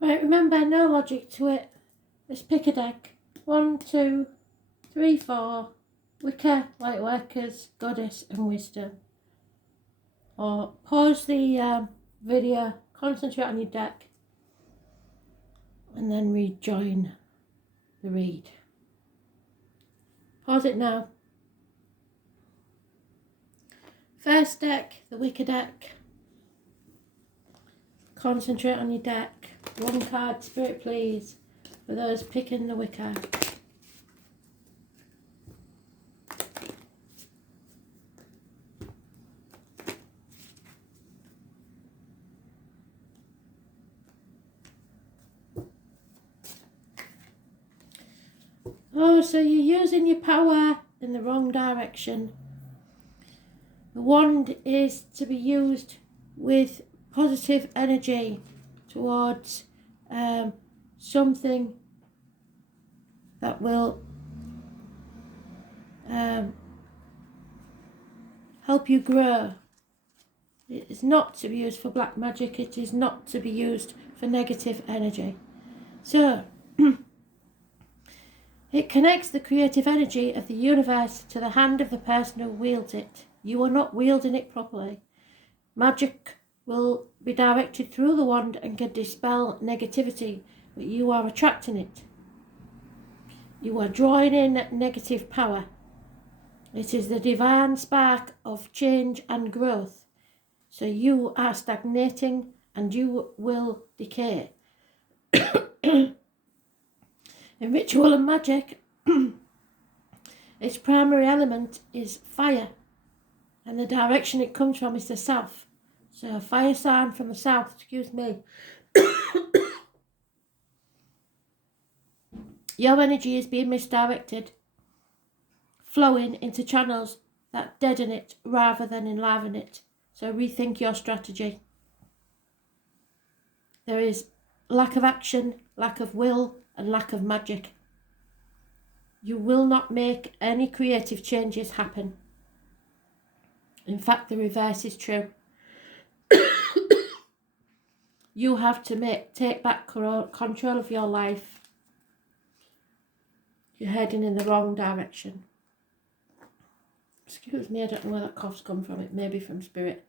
Right, remember, no logic to it. Let's pick a deck. 1, 2, 3, 4. Wicca, Lightworkers, Goddess and Wisdom. Or pause the video, concentrate on your deck, and then rejoin the read. Pause it now. First deck, the Wicca deck. Concentrate on your deck. One card, Spirit please, for those picking the Wicca. Oh, so you're using your power in the wrong direction. The wand is to be used with positive energy towards something that will help you grow. It is not to be used for black magic. It is not to be used for negative energy. So, it connects the creative energy of the universe to the hand of the person who wields it. You are not wielding it properly. Magic will be directed through the wand and can dispel negativity, but you are attracting it. You are drawing in negative power. It is the divine spark of change and growth. So you are stagnating and you will decay. In ritual and magic, its primary element is fire, and the direction it comes from is the south. So a fire sign from the south, excuse me. Your energy is being misdirected, flowing into channels that deaden it rather than enliven it. So rethink your strategy. There is lack of action, lack of will, and lack of magic. You will not make any creative changes happen. In fact, the reverse is true. You have to take back control of your life. You're heading in the wrong direction. Excuse me, I don't know where that cough's come from. It may be from spirit.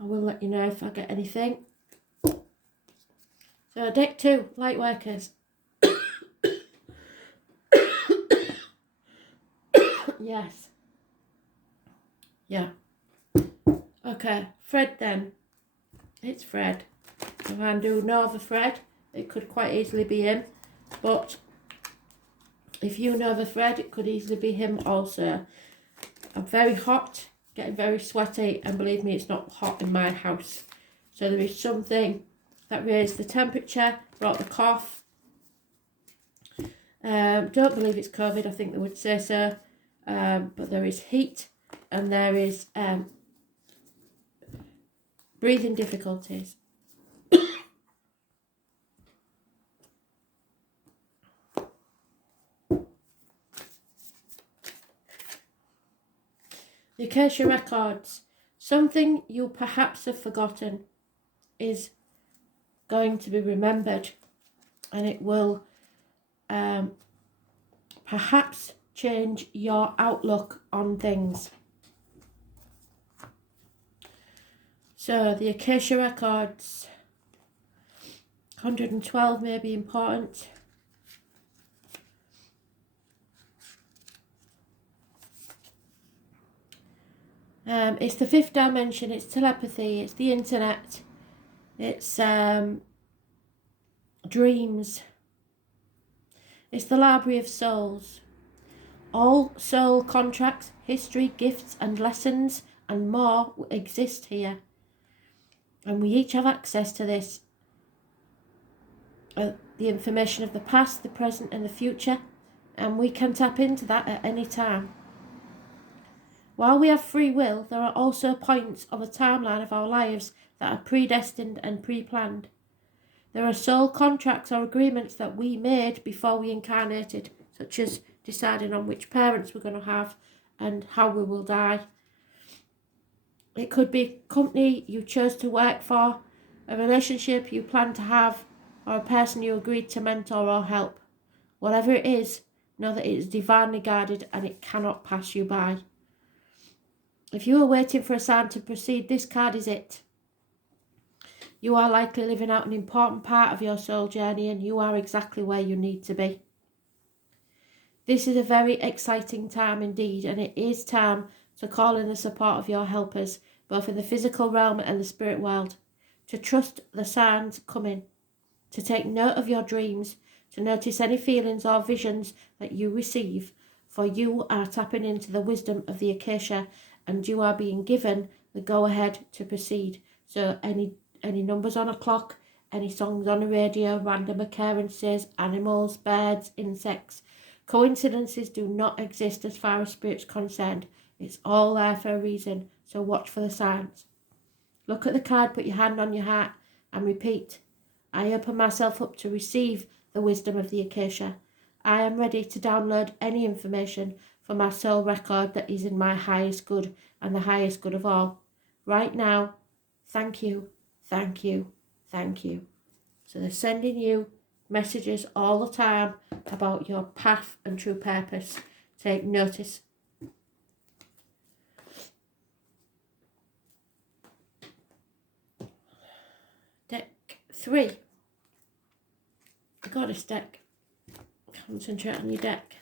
I will let you know if I get anything. So deck 2, Lightworkers. Yes. Yeah. Okay, Fred then. It's Fred. If I do know of a Fred, it could quite easily be him. But if you know of a Fred, it could easily be him also. I'm very hot, getting very sweaty, and believe me, it's not hot in my house. So there is something that raised the temperature, brought the cough. Don't believe it's COVID, I think they would say so. But there is heat and there is breathing difficulties. The Akasha Records. Something you perhaps have forgotten is going to be remembered, and it will perhaps change your outlook on things. So the Akasha Records, 112 may be important. It's the fifth dimension, it's telepathy, it's the internet, it's dreams, it's the library of souls. All soul contracts, history, gifts and lessons and more exist here. And we each have access to this. The information of the past, the present and the future. And we can tap into that at any time. While we have free will, there are also points of a timeline of our lives that are predestined and pre-planned. There are soul contracts or agreements that we made before we incarnated, such as deciding on which parents we're going to have and how we will die. It could be a company you chose to work for, a relationship you plan to have, or a person you agreed to mentor or help. Whatever it is, know that it is divinely guided and it cannot pass you by. If you are waiting for a sign to proceed, this card is it. You are likely living out an important part of your soul journey and you are exactly where you need to be. This is a very exciting time indeed, and it is time to call in the support of your helpers, both in the physical realm and the spirit world, to trust the signs coming, to take note of your dreams, to notice any feelings or visions that you receive, for you are tapping into the wisdom of the Akasha and you are being given the go-ahead to proceed. So any numbers on a clock, any songs on the radio, random occurrences, animals, birds, insects, coincidences do not exist as far as spirit's concerned. It's all there for a reason, so watch for the signs. Look at the card, put your hand on your heart and repeat. I open myself up to receive the wisdom of the Akasha. I am ready to download any information for my soul record that is in my highest good and the highest good of all. Right now, thank you, thank you, thank you. So they're sending you messages all the time about your path and true purpose. Take notice. Deck 3. The Goddess deck. Concentrate on your deck.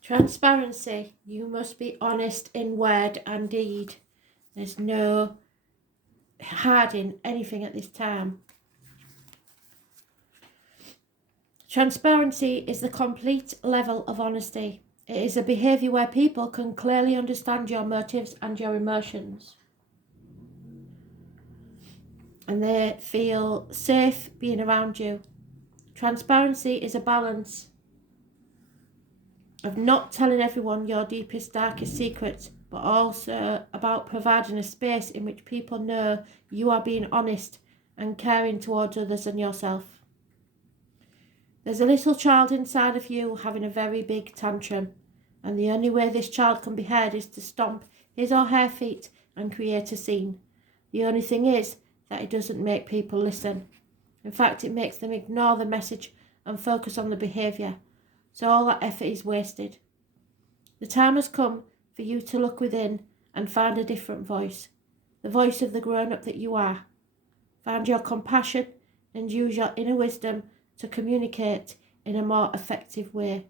Transparency. You must be honest in word and deed. There's no hiding anything at this time. Transparency is the complete level of honesty. It is a behaviour where people can clearly understand your motives and your emotions. And they feel safe being around you. Transparency is a balance of not telling everyone your deepest, darkest secrets, but also about providing a space in which people know you are being honest and caring towards others and yourself. There's a little child inside of you having a very big tantrum, and the only way this child can be heard is to stomp his or her feet and create a scene. The only thing is that it doesn't make people listen. In fact, it makes them ignore the message and focus on the behaviour. So all that effort is wasted. The time has come for you to look within and find a different voice, the voice of the grown-up that you are. Find your compassion and use your inner wisdom to communicate in a more effective way.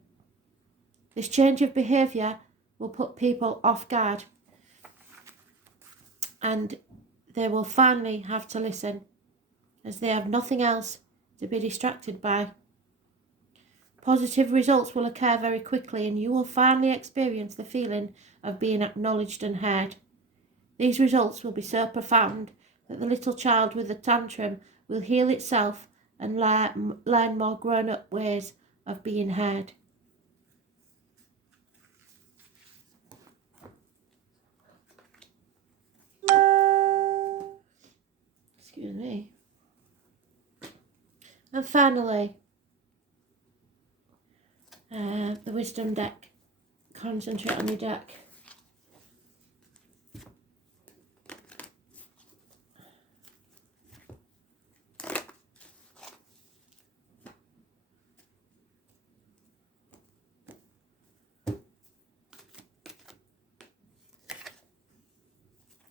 This change of behaviour will put people off guard and they will finally have to listen, as they have nothing else to be distracted by. Positive results will occur very quickly and you will finally experience the feeling of being acknowledged and heard. These results will be so profound that the little child with the tantrum will heal itself and learn more grown-up ways of being heard. Excuse me. And finally, the wisdom deck. Concentrate on your deck.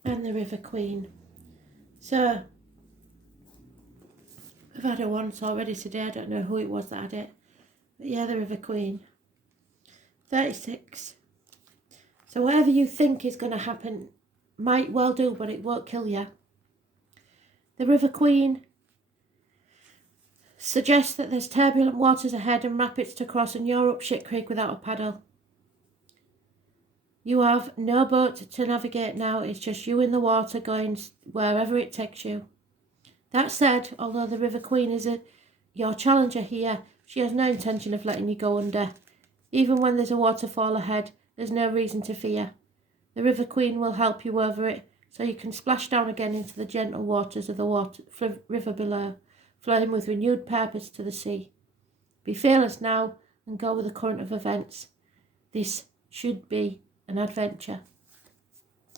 And the River Queen. So, I've had her once already today. I don't know who it was that had it. But yeah, the River Queen. 36. So whatever you think is going to happen might well do, but it won't kill you. The River Queen suggests that there's turbulent waters ahead and rapids to cross and you're up shit creek without a paddle. You have no boat to navigate now. It's just you in the water going wherever it takes you. That said, although the River Queen is your challenger here, she has no intention of letting you go under. Even when there's a waterfall ahead, there's no reason to fear. The River Queen will help you over it, so you can splash down again into the gentle waters of the river below, flowing with renewed purpose to the sea. Be fearless now and go with the current of events. This should be an adventure.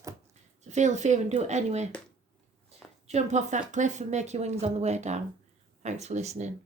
So feel the fear and do it anyway. Jump off that cliff and make your wings on the way down. Thanks for listening.